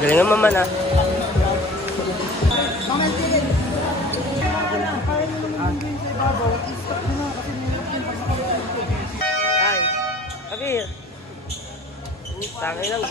Galing naman man ah. Ay, Kabir. Tangay lang.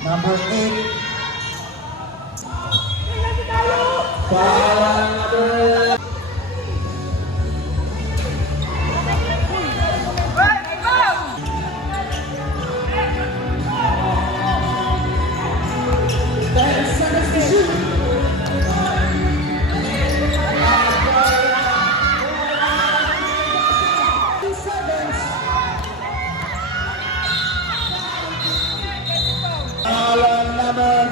Number 8. Foul number.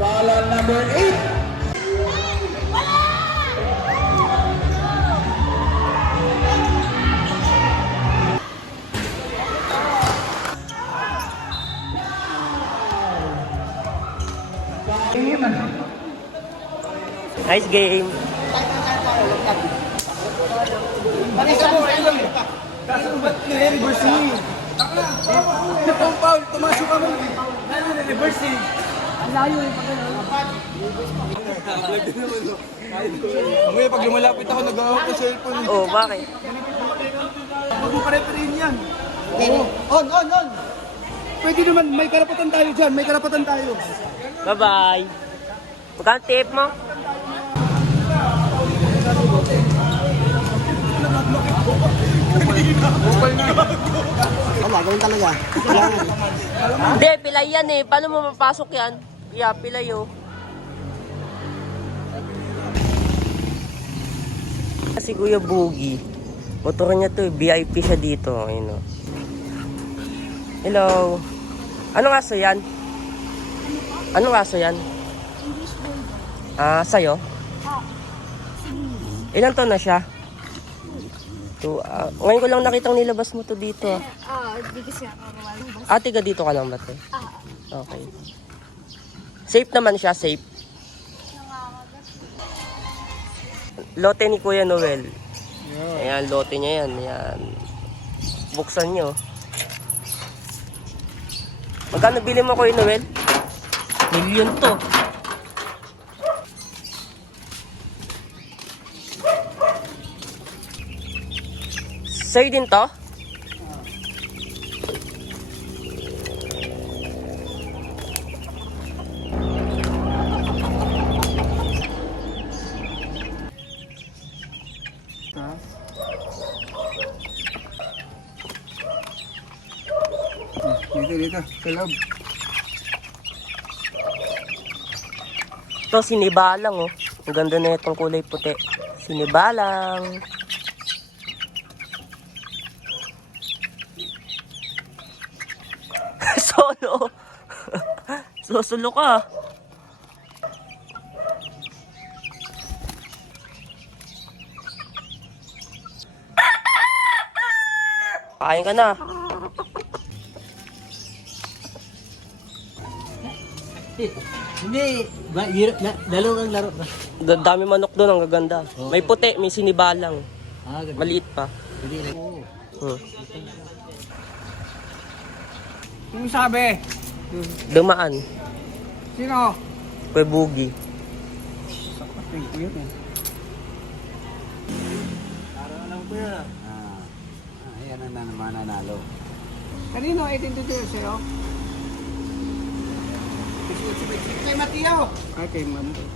Foul number 8. Nice game. Pakisa mo, ayun lang. Kaso ba't nire-reverse mo eh? Ang foul, tumasok ka mo. Ano nire-reverse eh? Ang layo eh, pag Ngayon, pag lumalapit ako, nag-awak ko cellphone eh. Oh, bakit? Huwag mo ka-refereein yan. Oo. On! Pwede naman, may karapatan tayo dyan, may karapatan tayo. Bye-bye. Magkano tip mo? Wala, gawin talaga. Kailangan. Hindi, pilay yan eh. Paano mo mapasok yan? Yeah, pilay oh. Si Kuya Boogie. Motor niya to eh. VIP siya dito. Ayun oh. Hello. Anong aso yan? Anong aso yan? Ah, sa'yo? Ilan taon na siya? Ngayon ko lang nakitang nilabas mo to dito. Di kasi ako lumalabas. Tiga dito ka lang ba to? Okay. Safe naman siya, safe. Lote ni Kuya Noel. Ayan, lote niya yan. Ayan. Buksan nyo. Magkano bili mo, Kuya Noel? Milyon to. Sa'yo din to? Dito, sa loob. Ito, sinibalang oh. Ang ganda na itong kulay puti. Sinibalang. Solo. Susulo ka. Kain ka na. Hindi, lalo kang laro. Dami manok doon, ang gaganda. May puti, may sinibalang. Ganun. Maliit pa. Hmm. Yung sabi, Dumaan. sino? Kuya Boogie. Thank you. Ayan ang naman nanalo. Kanino 18 sa'yo? Kay Mateo. Ay, kay Mateo.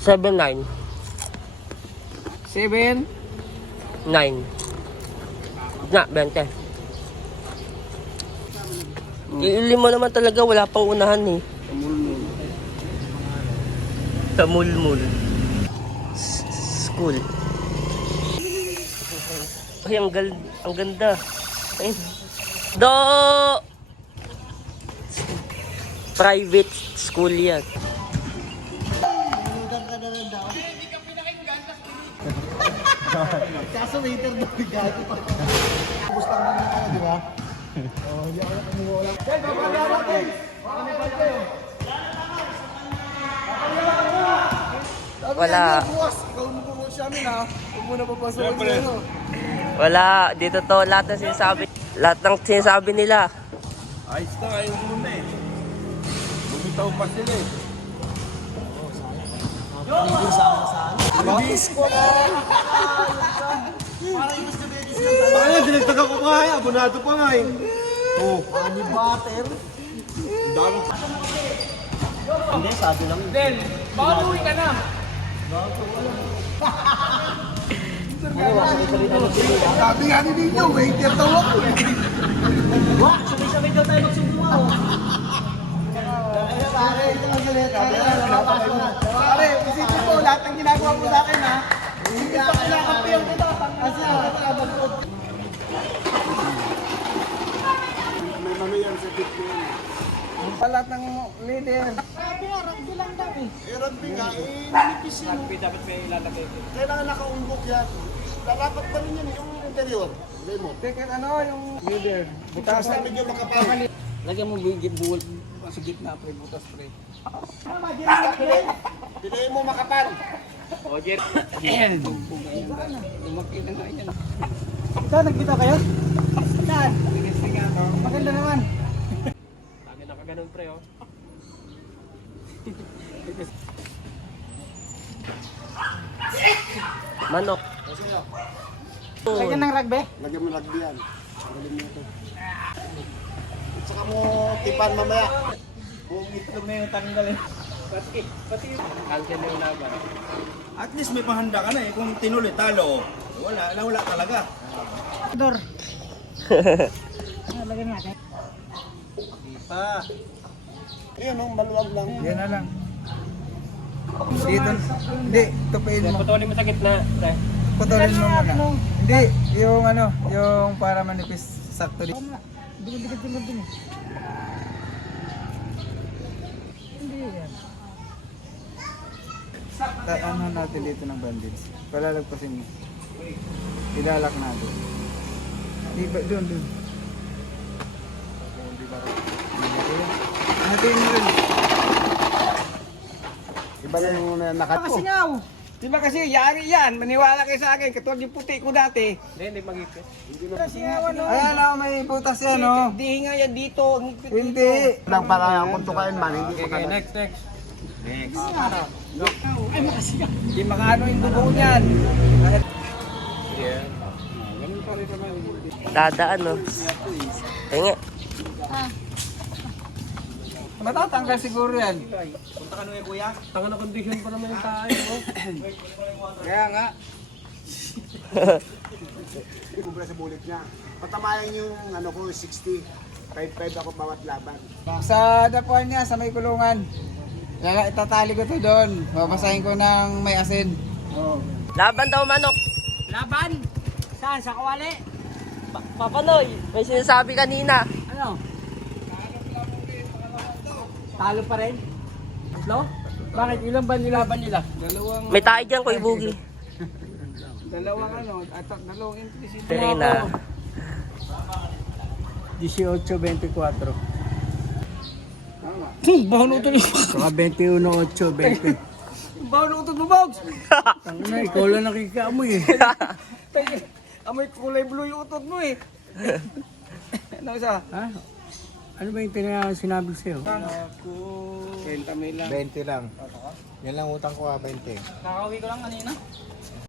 7-9. 7. 9. Na, 20. Iili mo naman talaga, wala pang unahan eh. Kamulmul. School. Ay, ang ganda. Ay. Do! Private school yan. Kaso waiter daw gago pa. Tapos lang naman ka, di ba? Oh, hindi ako kumuha lang. Wala. Bukas, ikaw mo pumunta sa amin ha. Huwag mo na papasukin sa ano. Wala. Dito to, lahat ng sinasabi. Lahat ng sinasabi nila. Ayos na, ayaw mo na eh. Bumitaw pa sila eh. Mabis ko na! Baka nga, dinagtaga ko pa nga, abonado pa nga eh. Oh, ani butter. Dami. Hindi, sabi lang. Then, baka uwi ka na. Sabi nga ni Nino, waiter daw ako. Wah, sabay-sabay daw tayo magsubumaw. Pare, ito ang galit. Pare, isipin mo, lahat ng ginagawa mo sa akin ha. Hindi pa kinakampiyon kita. Kasi nakakabagod. May mamiyan sa tip ko yan. Lahat ng leader. Sabi nga, rugby lang daw eh. Eh, rugby nga, nanipis yun. Rugby dapat may ilalagay. Kailangan nakaumbok yan. Lalapat pa rin yan, yung interior. Lemon. Second ano, yung leader. Butas na medyo makapal. Lagyan mo bigit buwal sa gitna pre, butas pre. Piliin mo makapal. Roger. Lumaki na nga yan. Saan nagkita kayo? Saan? Maganda naman. Lagi nakaganon pre oh. Manok. Lagyan ng rugby? Lagyan mo rugby yan. Galing mo ito. At saka mo tipan mamaya. Buong itlog na yung tanggalin. Pati cancel na yung laban. At least may pahanda ka na eh. Kung tinuli talo, wala talaga. Dor. Lagyan natin. Pa. Ayan o, maluwag lang. Yan na lang. Dito. Hindi, tupiin mo. Putulin mo sa gitna. Putulin mo muna. Hindi, yung ano, yung para manipis sakto dito. Dikit-dikit din din. Hindi yan. Ano natin dito ng bandage. Palalagpasin mo. Ilalak natin. Di ba, doon. Natin mo rin. Iba na yung nakato. Kasingaw! Di ba kasi yari yan? Maniwala kayo sa akin. Katulad yung puti ko dati. Hindi magipit. Kasingaw ano? Ayan o, may butas yan o. Hindi nga yan dito. Hindi. Lang para kung tukain man, hindi pa ka Next. Hindi makaano yung dugo niyan. Dadaan no. Tingi. Matatanggal siguro yan. Punta ka nung kuya. Tanga na condition pa naman yung tayo. Kaya nga. kubra sa bulit niya. Patamayan yung ano ko, 60. 5-5 ako bawat laban. Sa dapuan niya, sa may kulungan. Kaya itatali ko to doon. Babasahin ko ng may asin. Oo. Laban daw manok. Laban? Saan? Sa kawali? Papanoy, may sinasabi kanina. Ano? Talo pa rin? No? Bakit? Ilan ba nilaban nila? Dalawang... May tayo dyan, Kuya Bugi. Dalawang ano, at dalawang impresyon. Serena. 18-24. Tama. Baho na ito saka 21-8-20. Baho na ito mo, Bogs! Tangina, ikaw lang nakikaamoy eh. Amoy kulay blue yung utot mo eh. Ano isa? Ha? Ano ba yung sinabi ko sa'yo? Ako... 20 lang. Yan lang utang ko 20. Nakauwi ko lang kanina.